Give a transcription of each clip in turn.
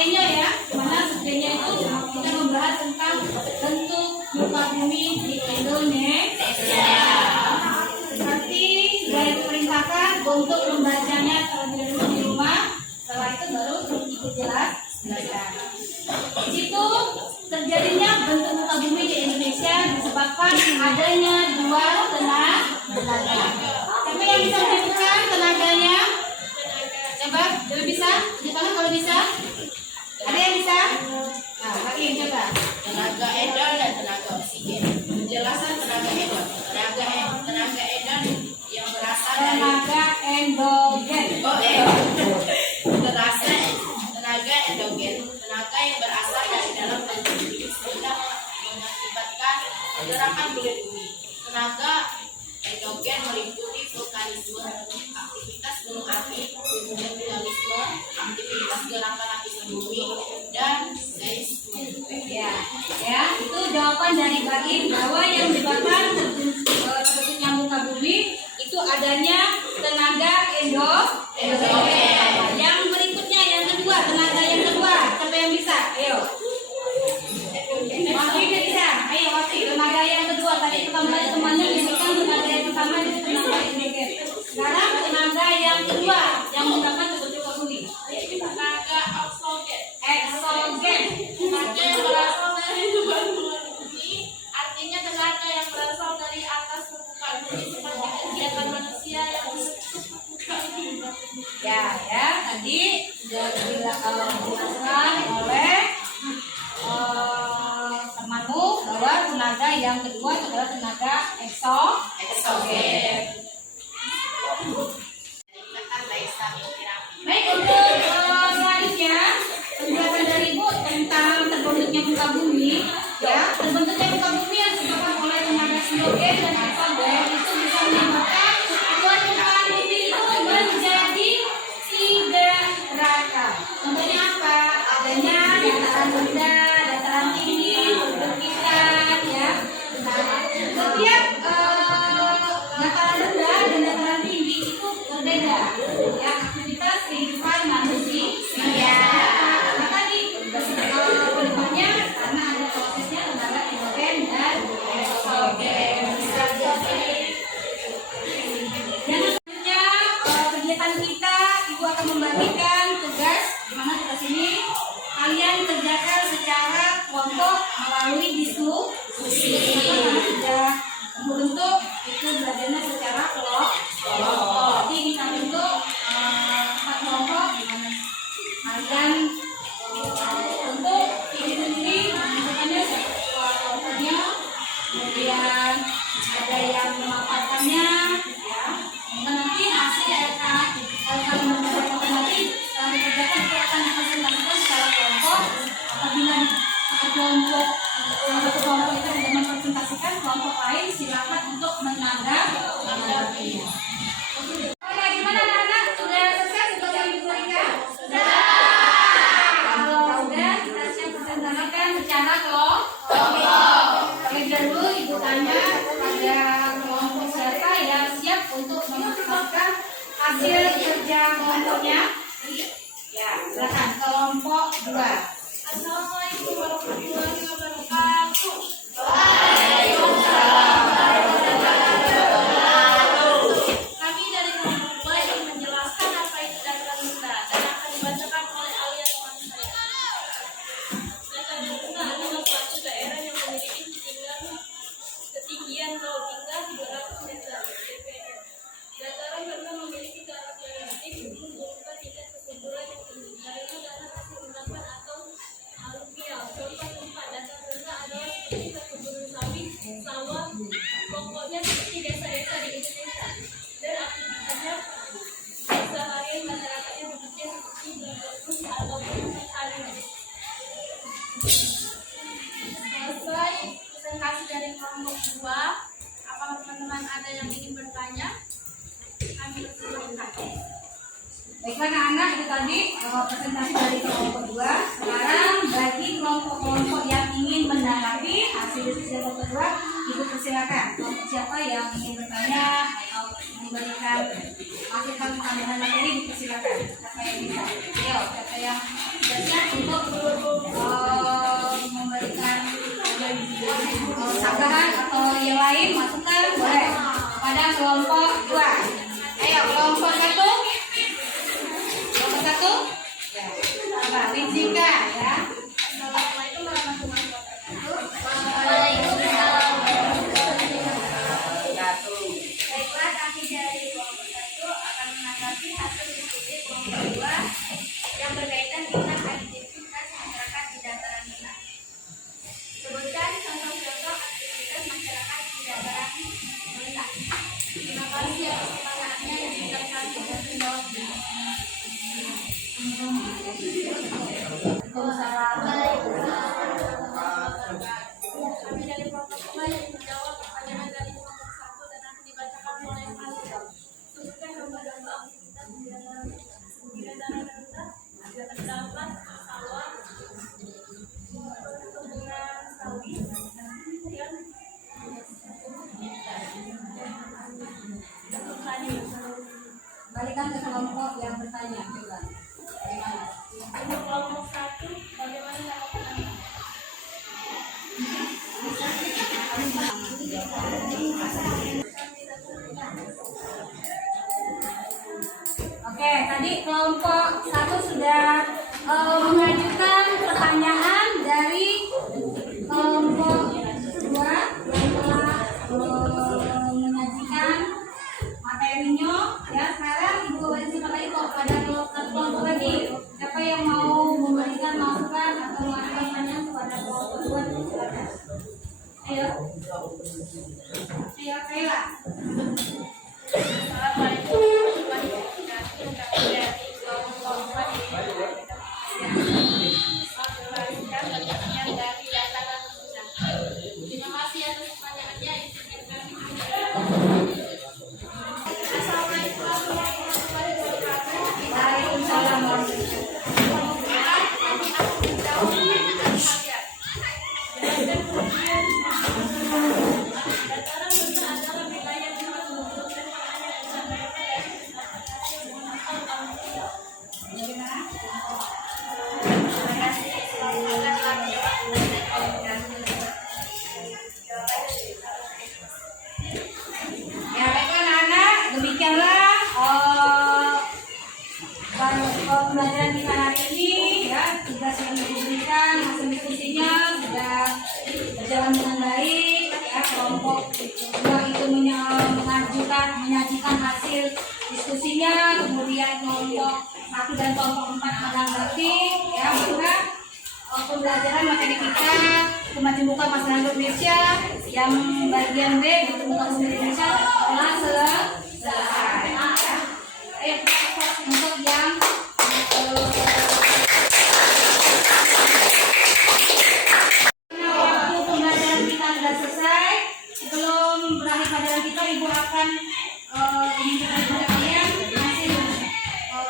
subjeknya ya, mana subjeknya itu kita membahas tentang bentuk muka bumi di Indonesia. Nanti saya perintahkan untuk membacanya terlebih dahulu di rumah. Setelah itu baru ikut jelas belajar. Di situ terjadinya bentuk muka bumi di Indonesia disebabkan adanya dua tenaga. Siapa yang bisa menyebutkan tenaganya? Coba, coba bisa? Di tangan kalau bisa? Ada yang bisa? Nah, lagi yang coba. Tenaga edan dan tenaga oksigen. Penjelasan tenaga edan. Tenaga edan yang berasal dari Tenaga endogen. Tenaga endogen. Tenaga yang berasal dari dalam tubuh bumi sehingga mengakibatkan pergerakan bumi. Tenaga endogen meliputi vulkanisme, aktivitas gunung api, vulkanisme, aktivitas gerakan lapisan bumi, dan seisme. Ya, itu jawaban dari Bagin bahwa yang menyebabkan terbentuknya muka bumi itu adanya tenaga endogen. Yang berikutnya yang kedua, tenaga yang kedua, siapa yang bisa? Ayo. Waktu bisa. Ayo waktu tenaga yang kedua tadi pertama temannya disebutkan tenaga yang pertama itu tenaga endogen. Sekarang tenaga yang kedua yang menyebabkan terbentuknya bumi. Tenaga eksogen. Tenaga yang berasal dari luar bumi, artinya tenaga yang berasal dari atas permukaan bumi seperti kegiatan manusia yang ya tadi sudah dijelaskan oleh temanmu bahwa tenaga yang kedua adalah tenaga eksogen. Baik, untuk selanjutnya penjelasan dari Ibu tentang terbentuknya muka bumi. Ya, terbentuknya muka bumi yang disebabkan oleh tenaga endogen dan eksogen itu bisa menyebabkan permukaan bumi itu menjadi tidak rata. Contohnya apa? Adanya dataran rendah, dataran tinggi, perbukitan, ya. Setiap dataran rendah dan dataran tinggi itu berbeda, ya, aktivitas kehidupan manusia. Karena tadi penyebabnya karena ada prosesnya tenaga endogen dan eksogen. Dan selanjutnya kegiatan kita, Ibu akan membagikan tugas di mana tugas ini kalian kerjakan secara kelompok melalui diskusi. Sudah membentuk itu belajarnya secara kelompok. Jadi kita bentuk 4 kelompok di mana kalian untuk diri sendiri menentukannya kelompoknya, kemudian ada yang memaparkannya, ya. Dan nanti hasil akan menentukan nanti dikerjakan itu akan dipresentasikan secara kelompok. Apabila kelompok satu kelompok itu tidak mempresentasikan, kelompok lain silakan untuk menanggapi. Oke, gimana anak-anak? Sudah selesai tugas yang diberikan? Sudah. Kalau sudah, kita siap presentasikan secara kelompok. Terlebih dahulu Ibu tanya pada kelompok siapa yang siap untuk mempresentasikan hasil kerja kelompoknya. Ya, silakan kelompok 2. Assalamualaikum warahmatullahi wabarakatuh. Kami dari kelompok 2 ingin menjelaskan apa itu dataran rendah dan akan dibacakan oleh alias teman saya. Dataran rendah adalah suatu daerah yang memiliki ketinggian 0 hingga 300 meter dpm. Dataran rendah memiliki karakteristik gunung berupa tingkat kesuburan yang tinggi karena tanah masih endapan atau aluvial. Contoh tempat dataran rendah adalah seperti perkebunan sawit, sawah, pokoknya seperti desa-desa di Indonesia. Dan aktivitasnya seharian masyarakatnya bekerja seperti berkebun ataupun bertani. Selesai presentasi dari kelompok 2, apakah teman-teman ada yang ingin bertanya? Kami persilahkan. Baiklah anak-anak, itu tadi presentasi dari kelompok 2. Sekarang bagi kelompok-kelompok yang ingin menanggapi hasil diskusi kedua, Ibu persilakan. Untuk siapa yang ingin bertanya atau memberikan masukan tambahan materi, dipersilakan. Siapa yang bisa? Ayo, siapa yang siap untuk memberikan tambahan atau yang lain masukan boleh pada kelompok 2. Ayo, kelompok 1. Kelompok 1. Ya. Apa? Rincikan ya. Assalamualaikum warahmatullahi wabarakatuh. Baiklah, kami dari kelompok 1 akan menanggapi hasil diskusi kelompok 2 yang berkaitan dengan aktivitas masyarakat di dataran rendah. Sebutkan contoh-contoh aktivitas masyarakat di dataran rendah. Terima kasih atas pertanyaannya yang kita kami menjawab. Kami dari kelompok 2 yang menjawab pertanyaan dari kelompok 1 dan akan dibacakan oleh Kalian. Sebutkan domba-domba aktivitas di dataran rendah. Terdapat sawah, perkebunan sawit, dan petani. Balikan ke kelompok yang bertanya, coba. Bagaimana? Untuk kelompok 1, bagaimana cara penanganan? Oke, tadi kelompok 1 sudah mengajukan pertanyaan dari kelompok 2 yang telah menyajikan materinya. Ya, sekarang Ibu wajib lagi pada kelompok lagi. Siapa yang mau memberikan masukan atau mengajukan pertanyaan kepada kelompok 2? Silakan. Ayo. Ayo, Kayla. Assalamualaikum warahmatullahi wabarakatuh. Kami dari kelompok 2 menjelaskan pertanyaan dari dataran rendah. Terima kasih atas pertanyaannya. Izinkan kami menjawab. Assalamualaikum warahmatullahi wabarakatuh. Waalaikumsalam warahmatullahi Kami akan menjawab pertanyaan kalian. Jelaskan kemudian dataran rendah adalah wilayah di mana membutuhkan pangan yang disampaikan dari aplikasi mengenal manusia. Terima kasih. Semoga telah menjawab pertanyaan kalian. Ya, baiklah anak-anak, demikianlah pembelajaran kita hari ini. Ya, tugas yang diberikan, hasil diskusinya sudah berjalan dengan baik. Ya, kelompok 2 itu menyajikan hasil diskusinya, kemudian kelompok 1 dan kelompok 4 menanggapi. Ya, maka pembelajaran materi kita Kemajemukan Masyarakat Indonesia yang bagian B Kemajemukan Masyarakat Indonesia telah selesai. Ya. Untuk yang waktu pembelajaran kita sudah selesai. Sebelum berakhir pelajaran kita, Ibu akan menunjukkan kepada kalian hasil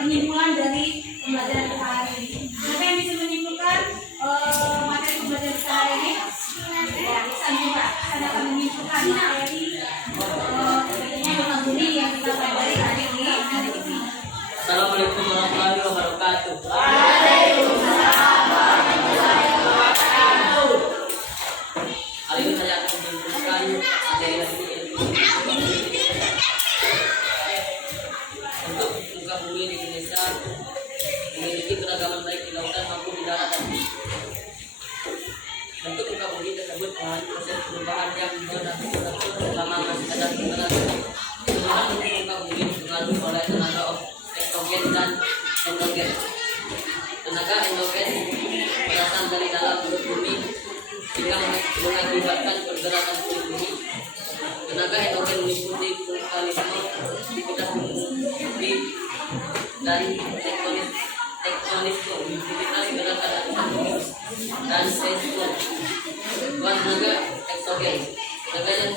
penyimpulan dari pembelajaran kita hari ini. Siapa yang bisa menyimpulkan materi pembelajaran kita hari ini? Ya, bisa juga. Saya akan menyimpulkan materi Buni yang kita pelajari hari ini. Assalamualaikum warahmatullahi wabarakatuh. Hari ini saya akan menunjukkan materi untuk muka bumi di Indonesia memiliki keragaman baik di lautan maupun di daratan. Bentuk muka bumi tersebut melalui proses perubahan yang beratur selama masih ada tenaga. Perubahan bentuk muka bumi dipengaruhi oleh tenaga eksogen dan endogen. Tenaga endogen berasal dari dalam perut bumi hingga mengakibatkan pergerakan kulit bumi. Tenaga endogen meliputi vulkanisme, aktivitas bumi dan tektonisme, aktivitas gerakan dan seismik. Tenaga eksogen, tenaga yang